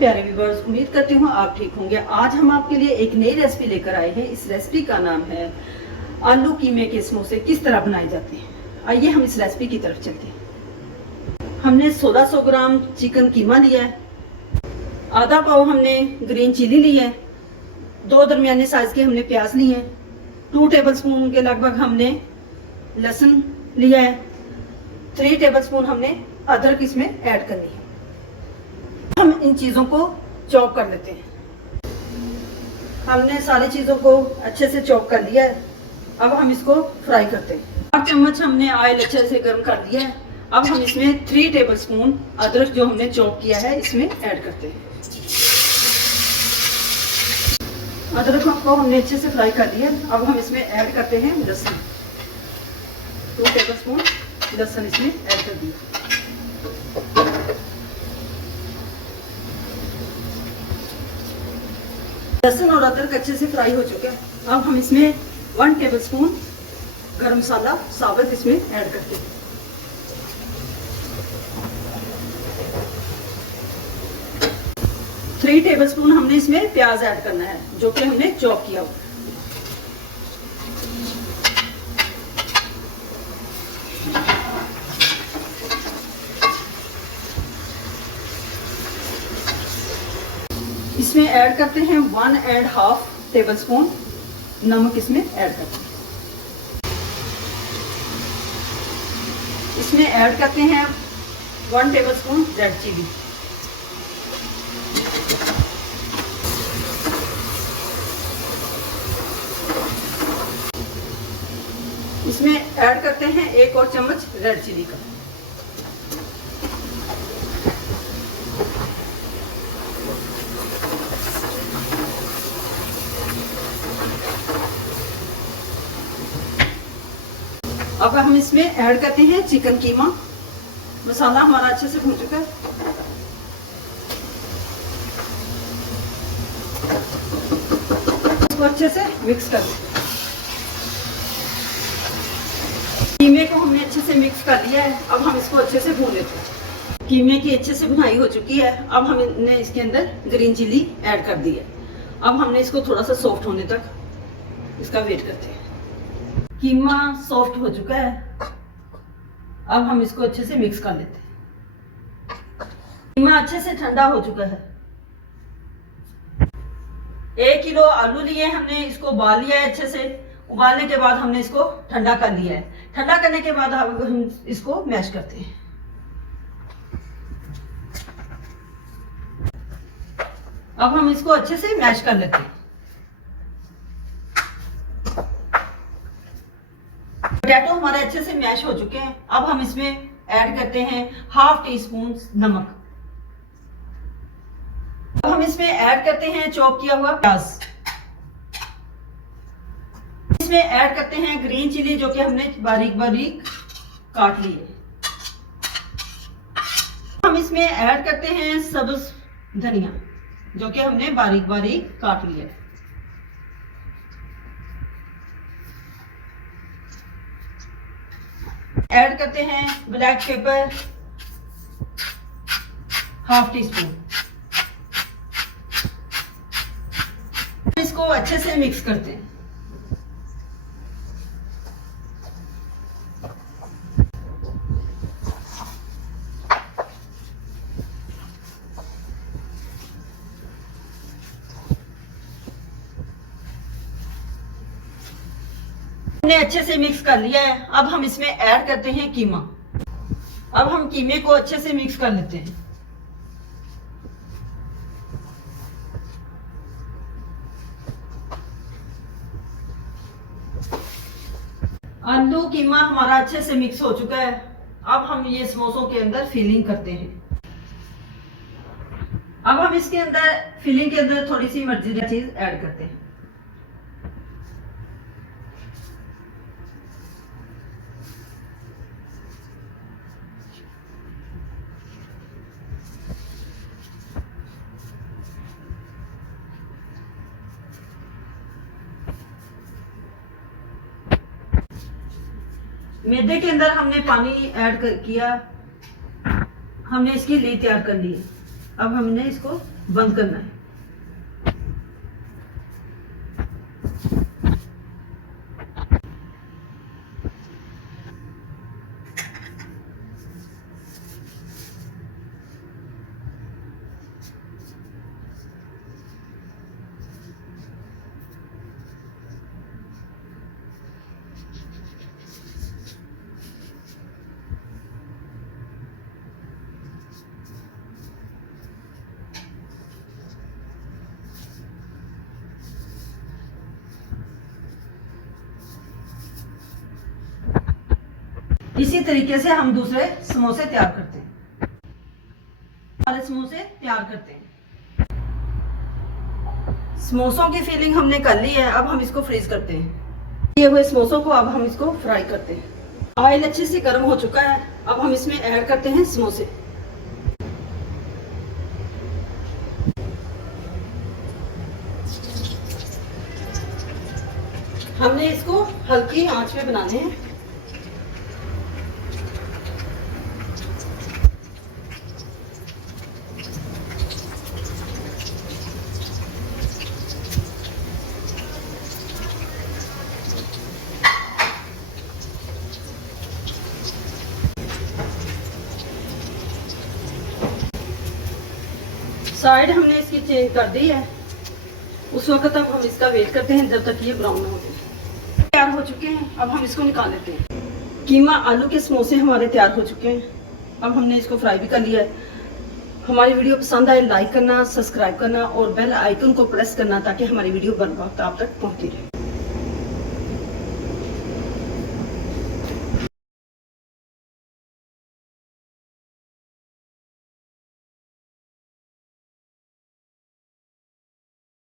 प्यारे व्यूअर्स, उम्मीद करती हूँ आप ठीक होंगे। आज हम आपके लिए एक नई रेसिपी लेकर आए हैं। इस रेसिपी का नाम है आलू कीमे के समोसे किस तरह बनाए जाते हैं। आइए हम इस रेसिपी की तरफ चलते हैं। हमने 1600 ग्राम चिकन कीमा लिया है, आधा पाव हमने ग्रीन चिली ली है, 2 दरमियाने साइज के हमने प्याज लिए हैं, 2 टेबलस्पून के लगभग हमने लहसुन लिया है, 3 टेबलस्पून हमने अदरक इसमें ऐड करनी है। हम इन चीजों को चॉप कर लेते हैं। हमने सारी चीजों को अच्छे से चॉप कर लिया है। अब हम इसको फ्राई करते हैं। 8 चम्मच हमने ऑयल अच्छे से गर्म कर दिया है। अब हम इसमें 3 टेबलस्पून अदरक जो हमने चॉप किया है इसमें ऐड करते हैं। अदरक को हमने अच्छे से फ्राई कर लिया। अब हम इसमें ऐड करते हैं लहसुन, 2 टेबलस्पून लहसुन इसमें ऐड कर दिया। लहसुन और अदरक अच्छे से फ्राई हो चुके हैं। अब हम इसमें 1 टेबलस्पून गरम मसाला साबुत इसमें ऐड करते हैं। थ्री टेबलस्पून हमने इसमें प्याज ऐड करना है जो कि हमने चॉप किया हुआ। इसमें ऐड करते हैं 1.5 टेबलस्पून नमक इसमें ऐड करते हैं। इसमें ऐड करते हैं 1 टेबलस्पून रेड चिली। इसमें ऐड करते हैं 1 और चम्मच रेड चिली का। अब हम इसमें ऐड करते हैं चिकन कीमा। मसाला हमारा अच्छे से भून चुका है। इसको अच्छे से मिक्स कर दें। कीमे को हमने अच्छे से मिक्स कर लिया है। अब हम इसको अच्छे से भून लेते हैं। कीमे की अच्छे से भुनाई हो चुकी है। अब हमने इसके अंदर ग्रीन चिली ऐड कर दी है। अब हमने इसको थोड़ा सा सॉफ्ट होने तक इसका वेट करते हैं। कीमा सॉफ्ट हो चुका है। अब हम इसको अच्छे से मिक्स कर लेते हैं। कीमा अच्छे से ठंडा हो चुका है। 1 किलो आलू लिए हमने, इसको उबाल लिया है अच्छे से। उबालने के बाद हमने इसको ठंडा कर लिया है। ठंडा करने के बाद हम इसको मैश करते हैं। अब हम इसको अच्छे से मैश कर लेते हैं। पोटैटो हमारे अच्छे से मैश हो चुके हैं। अब हम इसमें ऐड करते हैं 1/2 टीस्पून नमक। अब हम इसमें ऐड करते हैं चॉप किया हुआ प्याज। इसमें ऐड करते हैं ग्रीन चिली जो कि हमने बारीक बारीक काट ली है। हम इसमें ऐड करते हैं सब्ज धनिया जो कि हमने बारीक बारीक काट लिया है। ऐड करते हैं ब्लैक पेपर 1/2 टीस्पून। इसको अच्छे से मिक्स करते हैं। हमने अच्छे से मिक्स कर लिया है। अब हम इसमें ऐड करते हैं कीमा। अब हम कीमे को अच्छे से मिक्स कर लेते हैं। आलू कीमा हमारा अच्छे से मिक्स हो चुका है। अब हम ये समोसों के अंदर फिलिंग करते हैं। अब हम इसके अंदर फिलिंग के अंदर थोड़ी सी मर्जीदा चीज ऐड करते हैं। मैदे के अंदर हमने पानी ऐड किया, हमने इसकी ली तैयार कर ली। अब हमने इसको बंद करना है। इसी तरीके से हम दूसरे समोसे तैयार करते हैं। वाले समोसे तैयार करते हैं। समोसों की फिलिंग हमने कर ली है, अब हम इसको फ्रीज करते हैं। ये हुए समोसों को अब हम इसको फ्राई करते हैं। ऑयल अच्छे से गर्म हो चुका है, अब हम इसमें ऐड करते हैं समोसे। हमने इसको हल्की आंच पे बनाने हैं। साइड हमने इसकी चेंज कर दी है, उस वक्त तक हम इसका वेट करते हैं जब तक ये ब्राउन ना हो जाए। तैयार हो चुके हैं, अब हम इसको निकाल लेते हैं। कीमा आलू के समोसे हमारे तैयार हो चुके हैं, अब हमने इसको फ्राई भी कर लिया है। हमारी वीडियो पसंद आए लाइक करना, सब्सक्राइब करना और बेल आइकन को प्रेस करना ताकि हमारी वीडियो बर वक्त आप तक पहुंचती रहे।